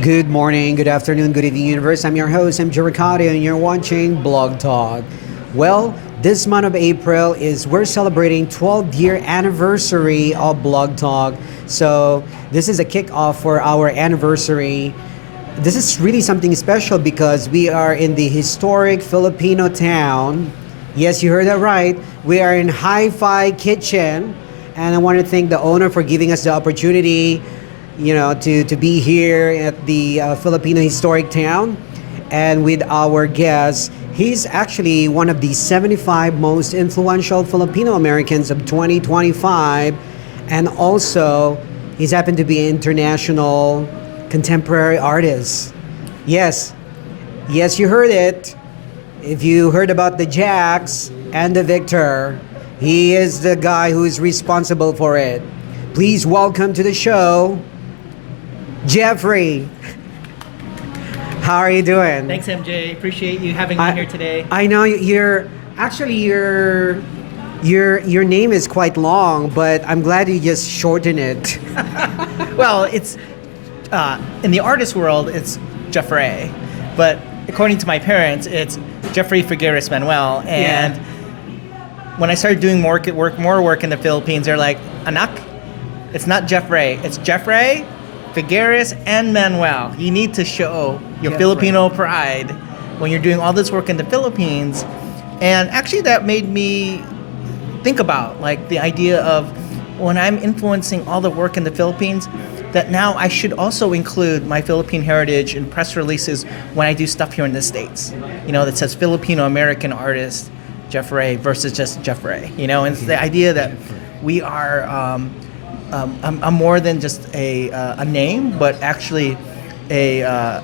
Good morning, good afternoon, good evening, universe. I'm your host, MJ Racadio, and you're watching BlogTalk. Well, this month of April is we're celebrating 12-year anniversary of BlogTalk. So this is a kickoff for our anniversary. This is really something special because we are in the historic Filipino town. Yes, you heard that right. We are in Hi-Fi Kitchen, and I want to thank the owner for giving us the opportunity to be here at the Filipino historic town and with our guest. He's actually one of the 75 most influential Filipino-Americans of 2025, and also he's happened to be an international contemporary artist. Yes, yes, you heard it. If you heard about the Jacks and the Victor, he is the guy who is responsible for it. Please welcome to the show, Jefre. How are you doing? Thanks, MJ. Appreciate you having me here today. I know you're actually your name is quite long, but I'm glad you just shorten it. Well, it's in the artist world, it's Jefre, but according to my parents, it's Jefre Figueres Manuel. And when I started doing more work in the Philippines, they're like, "Anak, it's not Jefre, it's Jefre, Figueres, and Manuel. You need to show your Filipino pride when you're doing all this work in the Philippines." And actually that made me think about like the idea of when I'm influencing all the work in the Philippines, that now I should also include my Philippine heritage in press releases when I do stuff here in the States. That says Filipino-American artist Jefre versus just Jefre. And it's the idea that we are I'm more than just a name, but actually a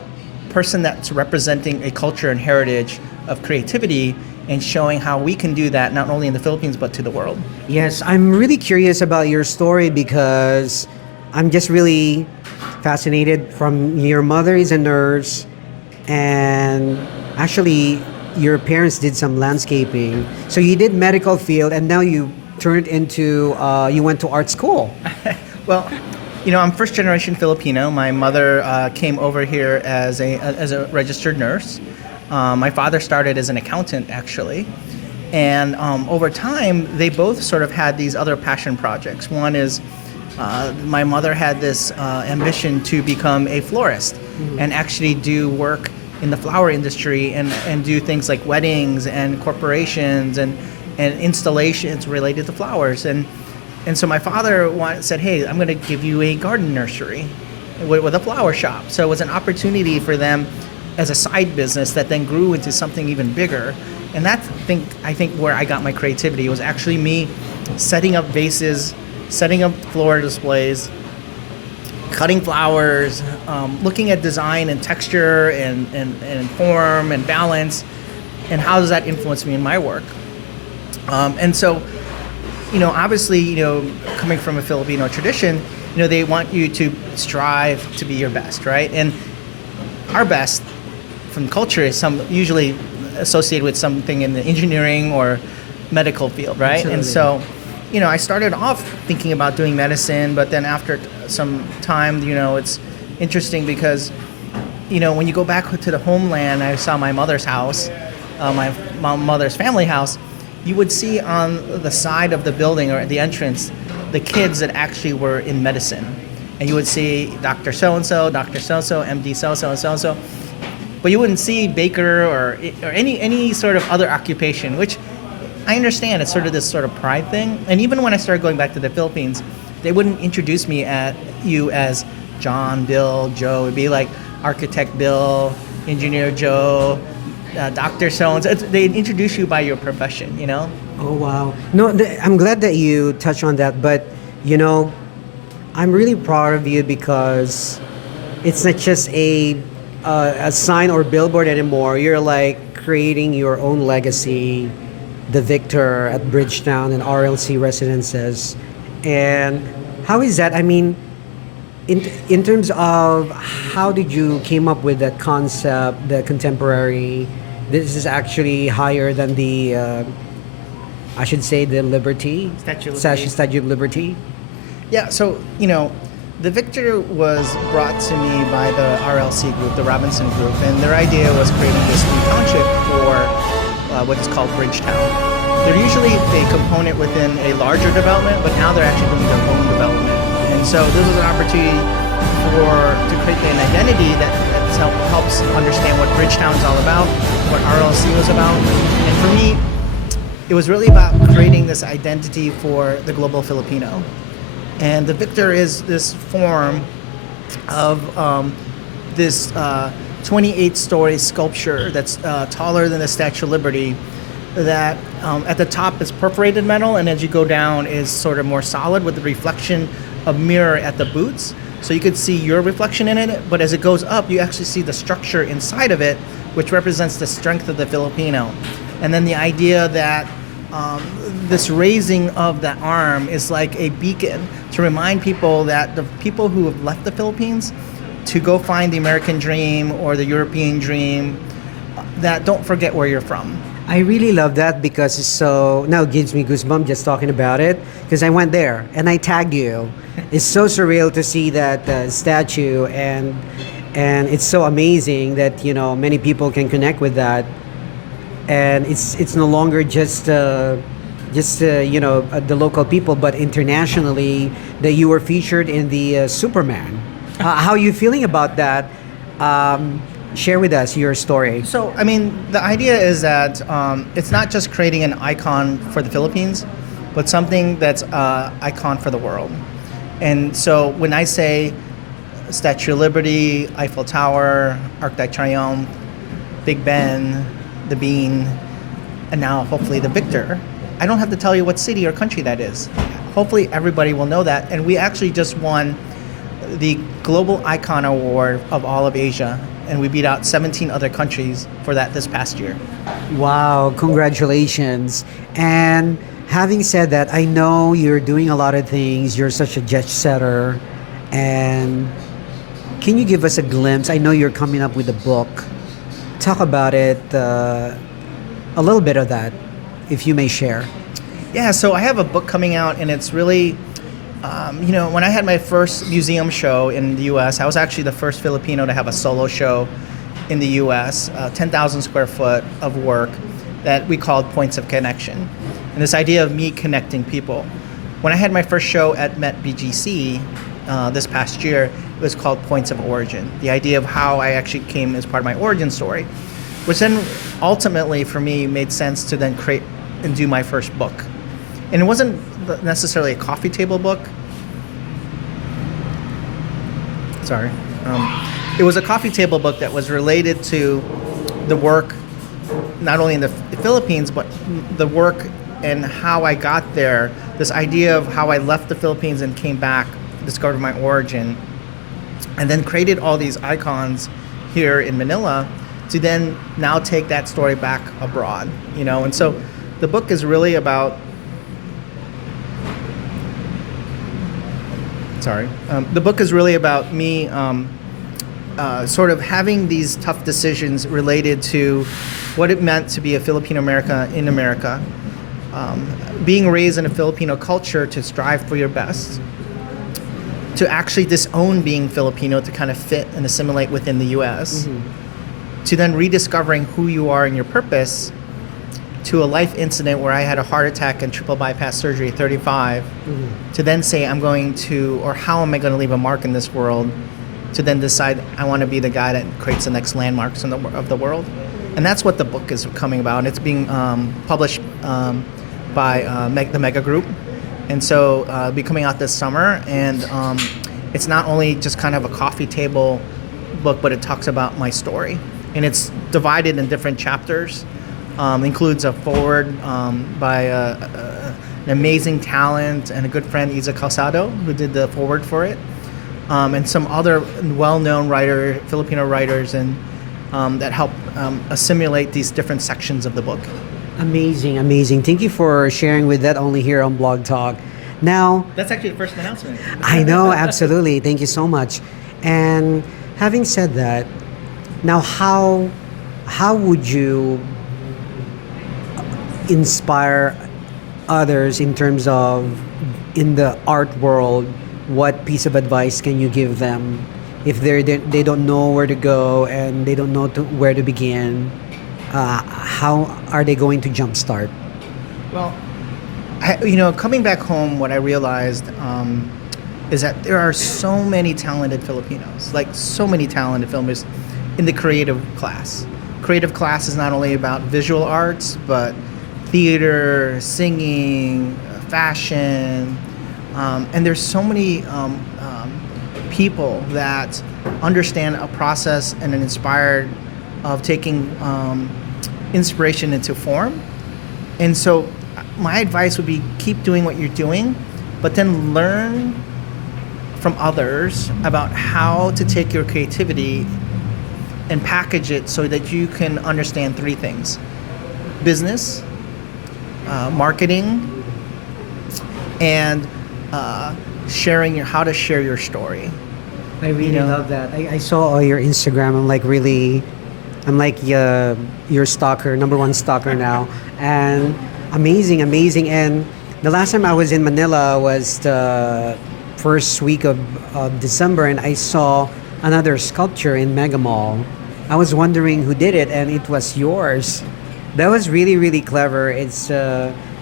person that's representing a culture and heritage of creativity and showing how we can do that not only in the Philippines but to the world. Yes, I'm really curious about your story because I'm just really fascinated. From your mother is a nurse, and actually your parents did some landscaping. So you did medical field, and now you turned into you went to art school. Well, I'm first generation Filipino. My mother came over here as a registered nurse. My father started as an accountant, actually. And over time, they both sort of had these other passion projects. One is my mother had this ambition to become a florist and actually do work in the flower industry and do things like weddings and corporations and installations related to flowers. And so my father said, "Hey, I'm going to give you a garden nursery with a flower shop." So it was an opportunity for them as a side business that then grew into something even bigger. And that's, I think where I got my creativity was actually me setting up vases, setting up flower displays, cutting flowers, looking at design and texture and form and balance, and how does that influence me in my work. And so, obviously, coming from a Filipino tradition, they want you to strive to be your best, right? And our best from culture is usually associated with something in the engineering or medical field, right? Absolutely. And so, I started off thinking about doing medicine, but then after some time, it's interesting because, when you go back to the homeland, I saw my mother's house, my mother's family house, you would see on the side of the building or at the entrance, the kids that actually were in medicine. And you would see Dr. So-and-so, Dr. So-and-so, MD so-and-so, and so-and-so. But you wouldn't see baker or any sort of other occupation, which I understand. It's sort of this sort of pride thing. And even when I started going back to the Philippines, they wouldn't introduce me you as John, Bill, Joe. It'd be like Architect Bill, Engineer Joe, Dr. So-and-so. They introduce you by your profession, Oh wow! No, I'm glad that you touched on that. But I'm really proud of you because it's not just a sign or billboard anymore. You're like creating your own legacy. The Victor at Bridgetown and RLC residences. And how is that? I mean, in terms of how did you came up with that concept, the contemporary? This is actually higher than the, Statue of Liberty. Statue of Liberty. Yeah, so, The Victor was brought to me by the RLC group, the Robinson Group, and their idea was creating this new township for what is called Bridgetown. They're usually a component within a larger development, but now they're actually doing their own development. And so this was an opportunity to create an identity that helps understand what Bridgetown is all about, what RLC was about. And for me, it was really about creating this identity for the global Filipino. And the Victor is this form of this 28-story sculpture that's taller than the Statue of Liberty, that at the top is perforated metal, and as you go down is sort of more solid with the reflection of mirror at the boots. So you could see your reflection in it, but as it goes up, you actually see the structure inside of it, which represents the strength of the Filipino. And then the idea that this raising of the arm is like a beacon to remind people that the people who have left the Philippines to go find the American dream or the European dream, that don't forget where you're from. I really love that because it's so, now it gives me goosebumps just talking about it, because I went there and I tagged you. It's so surreal to see that statue, and it's so amazing that, you know, many people can connect with that. And it's no longer just the local people, but internationally, that you were featured in the Superman. How are you feeling about that? Share with us your story. So, I mean, the idea is that it's not just creating an icon for the Philippines, but something that's an icon for the world. And so when I say Statue of Liberty, Eiffel Tower, Arc de Triomphe, Big Ben, the Bean, and now hopefully the Victor, I don't have to tell you what city or country that is. Hopefully everybody will know that. And we actually just won the Global Icon Award of all of Asia, and we beat out 17 other countries for that this past year. Wow, congratulations. And having said that, I know you're doing a lot of things. You're such a jet setter. And can you give us a glimpse? I know you're coming up with a book. Talk about it, a little bit of that, if you may share. Yeah, so I have a book coming out, and it's really, when I had my first museum show in the U.S., I was actually the first Filipino to have a solo show in the U.S., 10,000 square foot of work that we called Points of Connection. And this idea of me connecting people. When I had my first show at Met BGC this past year, it was called Points of Origin. The idea of how I actually came as part of my origin story, which then ultimately for me made sense to then create and do my first book. And it wasn't necessarily a coffee table book. Sorry. It was a coffee table book that was related to the work, not only in the Philippines, but the work and how I got there. This idea of how I left the Philippines and came back, discovered my origin, and then created all these icons here in Manila to then now take that story back abroad, And so the book is really about, the book is really about me sort of having these tough decisions related to what it meant to be a Filipino American in America, being raised in a Filipino culture to strive for your best, to actually disown being Filipino to kind of fit and assimilate within the U.S., to then rediscovering who you are and your purpose, to a life incident where I had a heart attack and triple bypass surgery at 35, to then say how am I going to leave a mark in this world, to then decide I want to be the guy that creates the next landmarks of the world. And that's what the book is coming about. And it's being published by the Mega Group. And so it'll be coming out this summer. And it's not only just kind of a coffee table book, but it talks about my story. And it's divided in different chapters. Includes a foreword by an amazing talent and a good friend, Isa Calzado, who did the foreword for it. And some other well-known Filipino writers and that help assimilate these different sections of the book. Amazing, amazing. Thank you for sharing with that only here on Blog Talk. Now, that's actually the first announcement. I know, absolutely. Thank you so much. And having said that, now how would you inspire others in terms of in the art world what piece of advice can you give them if they don't know where to go and they don't know where to begin? How are they going to jumpstart? Well, coming back home, what I realized is that there are so many talented Filipinos, like so many talented filmmakers in the creative class. Creative class is not only about visual arts, but theater, singing, fashion, and there's so many people that understand a process and an inspired of taking inspiration into form. And so my advice would be keep doing what you're doing, but then learn from others about how to take your creativity and package it so that you can understand three things: business, marketing, and sharing how to share your story. I really love that. I saw all your Instagram. I'm like your stalker, number one stalker now. And amazing, amazing. And the last time I was in Manila was the first week of December, and I saw another sculpture in Mega Mall. I was wondering who did it, and it was yours. That was really, really clever. It's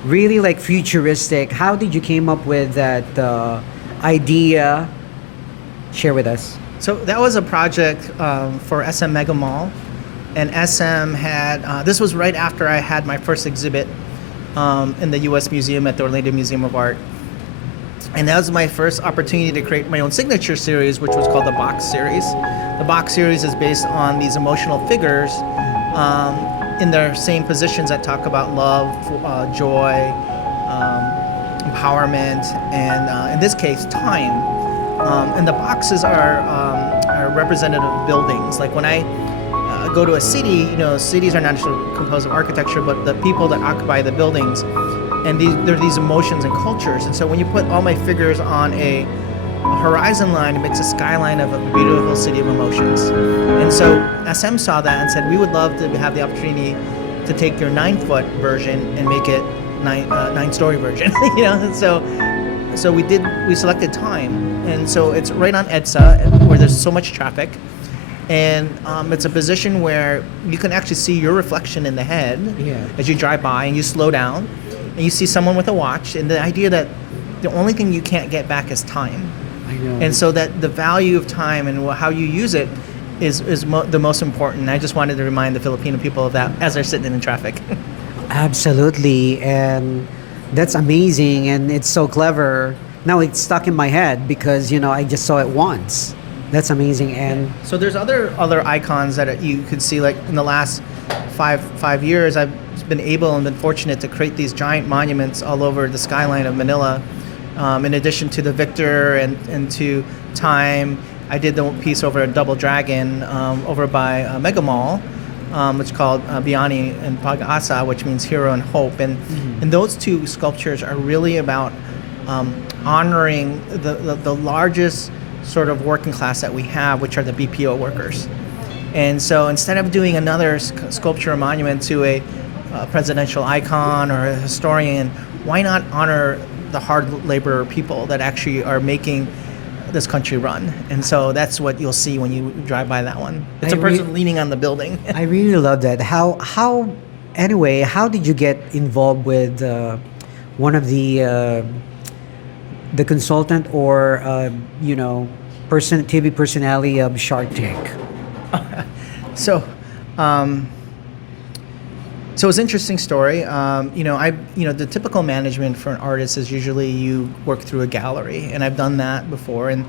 really like futuristic. How did you came up with that idea? Share with us. So that was a project for SM Mega Mall, and SM had this was right after I had my first exhibit in the U.S. Museum at the Orlando Museum of Art, and that was my first opportunity to create my own signature series, which was called the Box Series. The Box Series is based on these emotional figures in their same positions that talk about love, joy, empowerment, and in this case, time. And the boxes are representative of buildings. Like when I go to a city, cities are not just composed of architecture, but the people that occupy the buildings, and there are these emotions and cultures. And so when you put all my figures on a horizon line, it makes a skyline of a beautiful city of emotions. And so SM saw that and said, we would love to have the opportunity to take your 9-foot version and make it 9-story version. So we selected time, and so it's right on EDSA where there's so much traffic, and it's a position where you can actually see your reflection in the head as you drive by, and you slow down, and you see someone with a watch, and the idea that the only thing you can't get back is time. I know. And so that the value of time and how you use it is the most important. I just wanted to remind the Filipino people of that as they're sitting in traffic. Absolutely, and that's amazing, and it's so clever. Now it's stuck in my head because I just saw it once. That's amazing, and so there's other icons that you could see. Like in the last five years, I've been able and been fortunate to create these giant monuments all over the skyline of Manila. In addition to the Victor and to Time, I did the piece over a Double Dragon over by Mega Mall. Which is called Biyani and Pag-asa, which means hero and hope. And those two sculptures are really about honoring the largest sort of working class that we have, which are the BPO workers. And so instead of doing another sculpture or monument to a presidential icon or a historian, why not honor the hard labor people that actually are making this country run? And so that's what you'll see when you drive by that one. It's a person leaning on the building. I really love that. Anyway, how did you get involved with one of the consultant or TV personality of Shark Tank? So it's an interesting story. The typical management for an artist is usually you work through a gallery, and I've done that before. And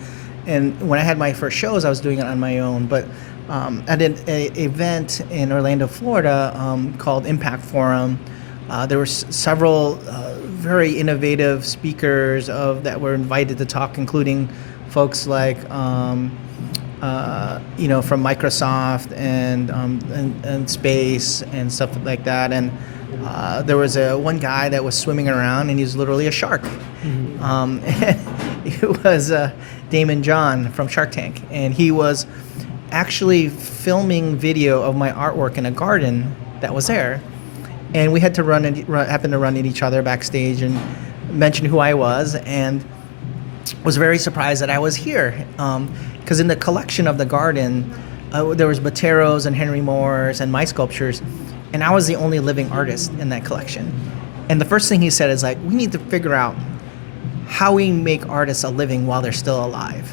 when I had my first shows, I was doing it on my own. But at an event in Orlando, Florida, called Impact Forum, there were several very innovative speakers that were invited to talk, including folks like from Microsoft and space and stuff like that. And there was one guy that was swimming around, and he was literally a shark. And it was Damon John from Shark Tank, and he was actually filming video of my artwork in a garden that was there. And we had to happen to run into each other backstage and mention who I was. And was very surprised that I was here, because in the collection of the garden, there was Botero's and Henry Moore's and my sculptures, and I was the only living artist in that collection. And the first thing he said is like, we need to figure out how we make artists a living while they're still alive.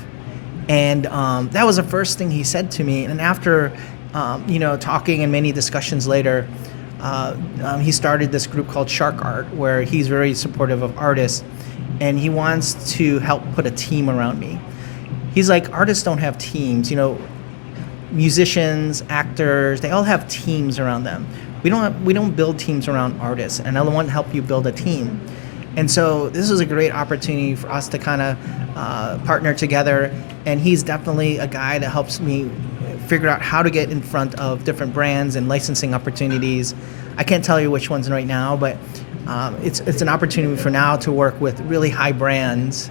And that was the first thing he said to me. And after, talking and many discussions later, he started this group called Shark Art, where he's very supportive of artists, and he wants to help put a team around me. He's like, artists don't have teams, musicians, actors, they all have teams around them. We don't build teams around artists, and I want to help you build a team. And so this was a great opportunity for us to kind of partner together, and he's definitely a guy that helps me figure out how to get in front of different brands and licensing opportunities. I can't tell you which ones right now, but it's an opportunity for now to work with really high brands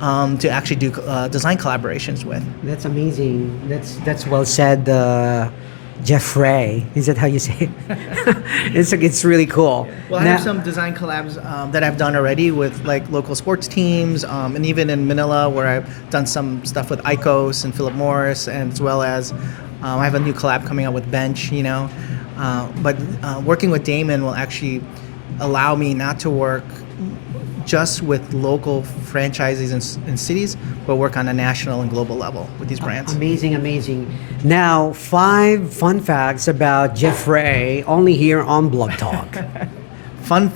to actually do design collaborations with. That's amazing. That's well said, Jefre. Is that how you say it? It's really cool. Well, I have some design collabs that I've done already with like local sports teams, and even in Manila, where I've done some stuff with ICOS and Philip Morris, and as well as I have a new collab coming out with Bench. But working with Damon will actually allow me not to work just with local franchises and cities, but work on a national and global level with these brands. Amazing. Now, 5 fun facts about Jefre, only here on BlogTalk. Oh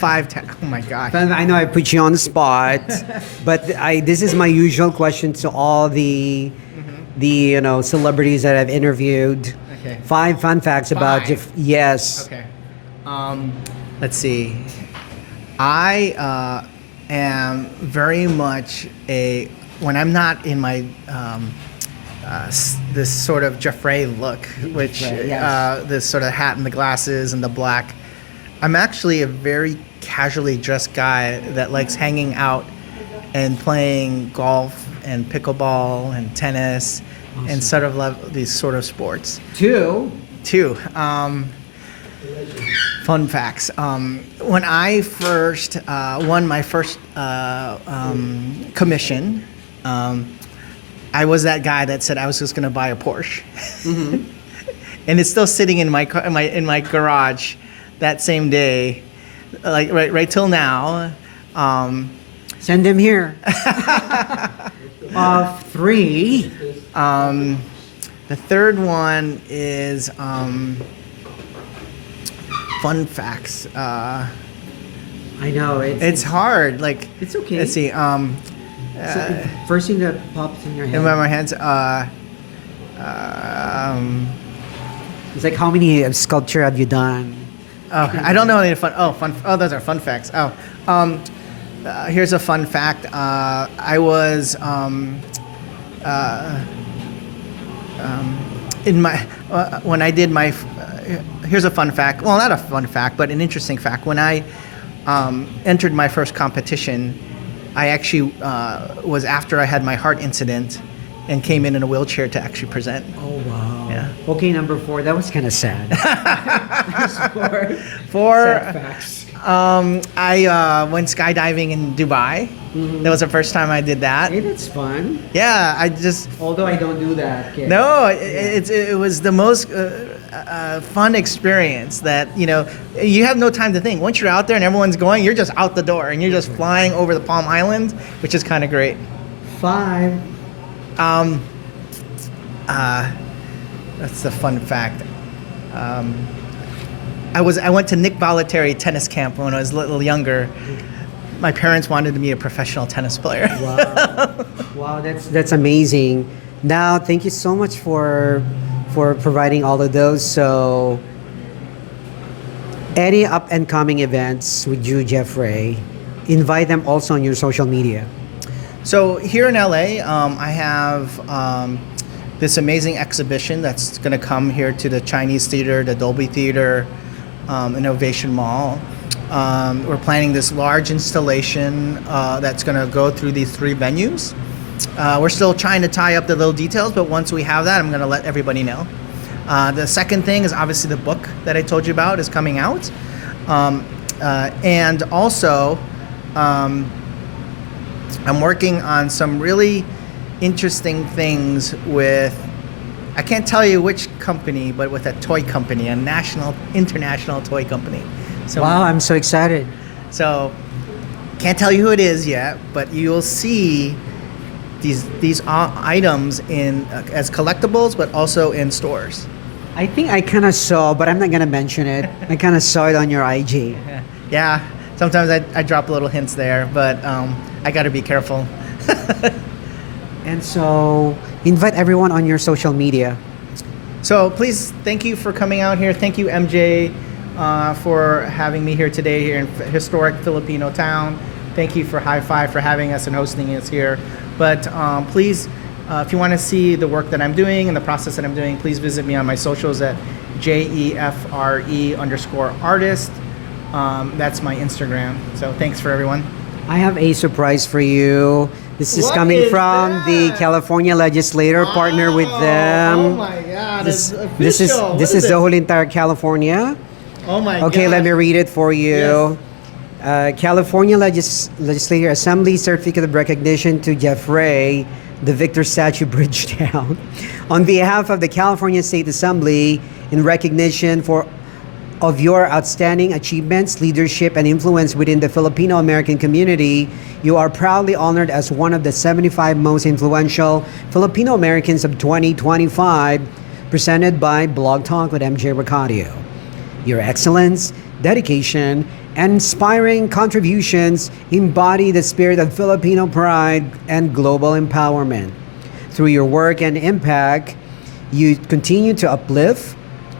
my gosh. I know I put you on the spot, but this is my usual question to all the celebrities that I've interviewed. Okay. 5 fun facts about Jefre. Yes. Okay. Let's see. I am very much when I'm not in my this sort of Jefre look, which yes. this sort of hat and the glasses and the black. I'm actually a very casually dressed guy that likes hanging out and playing golf and pickleball and tennis. Awesome. And sort of love these sort of sports. 2. Fun facts. When I first won my first commission, I was that guy that said I was just going to buy a Porsche, mm-hmm. And it's still sitting in my garage that same day, like right till now. Send him here. 3. The third one is fun facts. I know it's hard. Like it's okay. Let's see. So first thing that pops in your head. In my hands. It's like, how many sculpture have you done? Oh, I don't know any fun. Oh, those are fun facts. Here's a fun fact. I was in my when I did my. Here's a fun fact. Well, not a fun fact, but an interesting fact. When I entered my first competition, I actually was after I had my heart incident and came in a wheelchair to actually present. Oh, wow. Yeah. Okay, number 4. That was kind of sad. 4. Sad facts. I went skydiving in Dubai. Mm-hmm. That was the first time I did that. Hey, that's fun. Yeah, Although I don't do that. Kid. No, it was the most fun experience that, you have no time to think. Once you're out there and everyone's going, you're just out the door and you're just flying over the Palm Islands, which is kind of great. 5. That's the fun fact. I went to Nick Bollettieri tennis camp when I was a little younger. My parents wanted me to be a professional tennis player. Wow, that's amazing. Now, thank you so much for providing all of those. So, any up and coming events with you, Jefre, invite them also on your social media. So here in LA, I have this amazing exhibition that's going to come here to the Chinese Theater, the Dolby Theater, Innovation Mall. We're planning this large installation that's going to go through these 3 venues. We're still trying to tie up the little details, but once we have that, I'm going to let everybody know. The second thing is obviously the book that I told you about is coming out. And also, I'm working on some really interesting things with, I can't tell you which company, but with a toy company, a international toy company. So, Wow, I'm so excited. So, can't tell you who it is yet, but you'll see these items in as collectibles, but also in stores. I think I kind of saw, but I'm not gonna mention it. I kind of saw it on your IG. Yeah, sometimes I drop little hints there, but I got to be careful. And so, invite everyone on your social media. So please, thank you for coming out here. Thank you, MJ, for having me here today here in Historic Filipinotown. Thank you for High Five for having us and hosting us here. But please, if you want to see the work that I'm doing and the process that I'm doing, please visit me on my socials at JEFRE_artist. That's my Instagram. So thanks for everyone. I have a surprise for you. This is What coming is from that? the California legislator, partner with them. Oh my God! This, it's this is official. this What is the whole entire California. Oh my God! Okay, let me read it for you. California Legislative Assembly Certificate of Recognition to Jefre, the Victor Statue Bridge Down. On behalf of the California State Assembly, in recognition of your outstanding achievements, leadership, and influence within the Filipino-American community, you are proudly honored as one of the 75 most influential Filipino-Americans of 2025, presented by BlogTalk with MJ Racadio. Your excellence, dedication, and inspiring contributions embody the spirit of Filipino pride and global empowerment. Through your work and impact, you continue to uplift,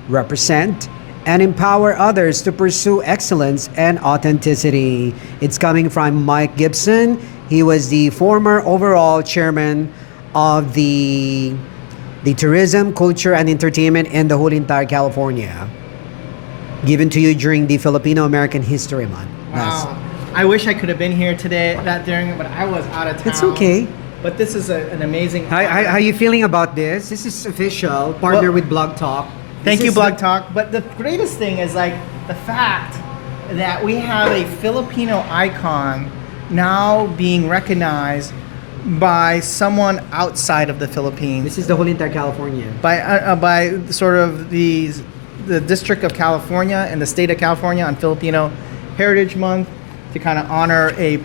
represent, and empower others to pursue excellence and authenticity. It's coming from Mike Gibson. He was the former overall chairman of the Tourism, Culture, and Entertainment in the whole entire California. Given to you during the Filipino-American History Month. Wow. I wish I could have been here today, during it, but I was out of town. It's okay. But this is an amazing. How you feeling about this? This is official, partner with BlogTalk. Thank This you, is Blog Talk. But the greatest thing is like the fact that we have a Filipino icon now being recognized by someone outside of the Philippines, This is the whole entire California. by sort of the District of California and the State of California on Filipino Heritage Month to kind of honor a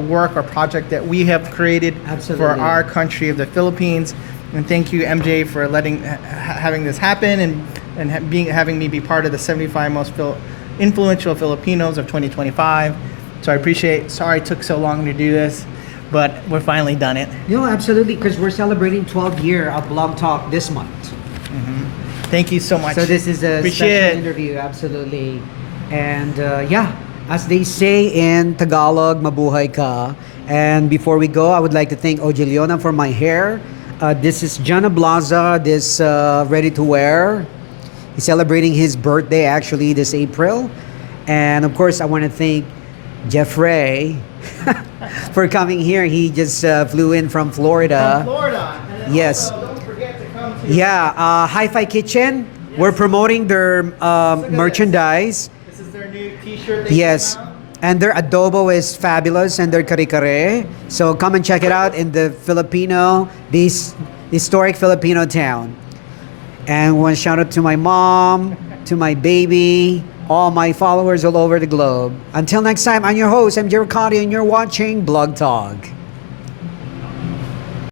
work or project that we have created Absolutely. for our country of the Philippines. And thank you, MJ, for having this happen and having me be part of the 75 most influential Filipinos of 2025. So I appreciate. Sorry it took so long to do this, but we're finally done it. No, absolutely, because we're celebrating 12th year of BlogTalk this month. Thank you so much. So this is a Appreciate special it. interview, absolutely. And yeah, as they say in Tagalog, mabuhay ka. And before we go, I would like to thank OJ Leona for my hair. This is Jana Blaza, this ready to wear. He's celebrating his birthday actually this April. And of course, I want to thank Jefre for coming here. He just flew in from Florida. From Florida. And Yes. also, don't forget to come to Yeah, Hi-Fi Kitchen. We're promoting their merchandise. This is their new T-shirt. They Yes. came out. And their adobo is fabulous and their kare-kare. So come and check it out in the historic Filipinotown. And one shout out to my mom, to my baby, all my followers all over the globe. Until next time, I'm your host, MJ Racadio, and you're watching Blog Talk.